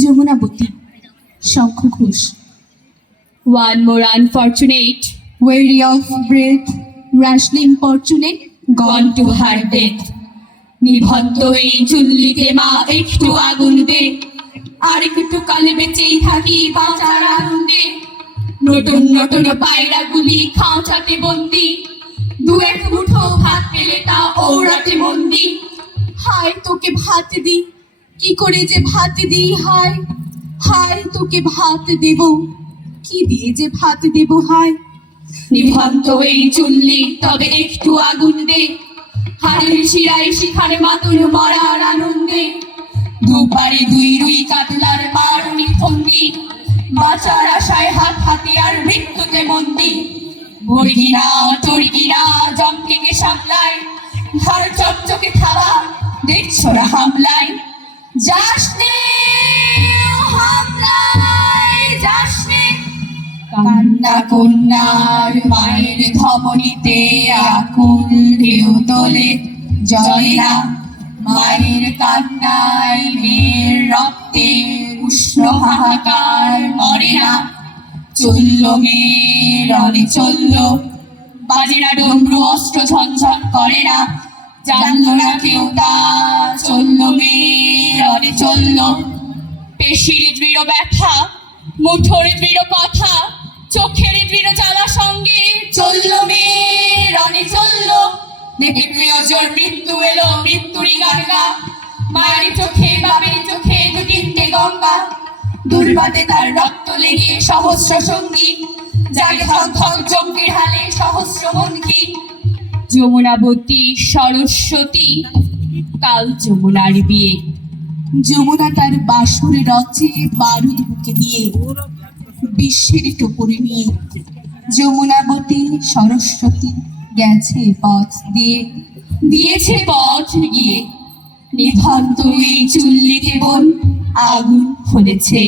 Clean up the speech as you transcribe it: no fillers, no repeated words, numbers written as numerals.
Jamunabati, Shankha Ghosh. One more unfortunate Weary of breath, rashly importunate, gone to her death. নিভন্ত এই চুল্লিতে মা একটু আগুন দে, আর একটু কালে বেঁচেই থাকি বাঁচার আনন্দে। নতুন নতুন পায়রাগুলি খাঁচাতে বন্দি, দু এক মুঠো ভাত পেলে তা ওড়াতে মন্দি। হায় তোকে ভাত দি, কি করে যে ভাত দিই, হায় হায় তোকে ভাত দেব, কি দিয়ে যে ভাত দেব, হায়। নিভন্ত এই চুল্লি তবে একটু আগুন দে, হাড়ের শিরায় শিখার মাতুল মরার আনন্দে। দুপারে দুই রুই কাতলার মারণি ফন্দি, বাঁচার আশায় হাত হাতিয়ার মৃত্যুতে মন্দি। বর্গিনা টর্গিনা জমকেকে সামলায়, ধার চকচকে থাবা দেখছো না হামলায়। যাসনে হামলায় যাসনে, কান্না কন্যার মায়ের ধমনীতে আকুল ঢেউ তোলে, জলে না মায়ের কান্নায় মেয়ের রক্তে উষ্ণ হাহাকার মরে না। চলল মেয়ে রণে চলল, বাজে না ডমরু অস্ত্র ঝনঝন করে না, জানলো না কেউ তা। চলল মেয়ে রণে চলল, পেশির দৃঢ় ব্যথা, মুঠোর দৃঢ় কথা, চোখের দৃঢ় জ্বালা সঙ্গে চলল মেয়ে রণে চলল। দেখে প্রিয়জন মৃত্যু এলো, মৃত্যুরই গানগা, মায়ের চোখে বাপের চোখে দুটিতে গঙ্গা। দুর্বাদে তার রক্ত লেগে সহস্র সঙ্গী, জাগে ধক ধক জঙ্গির হালে সহস্র বন্ধী। যমুনাবতী সরস্বতী, কাল যমুনার বিয়ে। যমুনা তার বাসুর রচে বারুদ বুকে দিয়ে, বিশ্বের টোপরে নিয়ে। যমুনাবতী সরস্বতী গেছে পথ দিয়ে, দিয়েছে পথ গিয়ে। নিভন্ত এই চুল্লিতে বোন আগুন ফলেছে।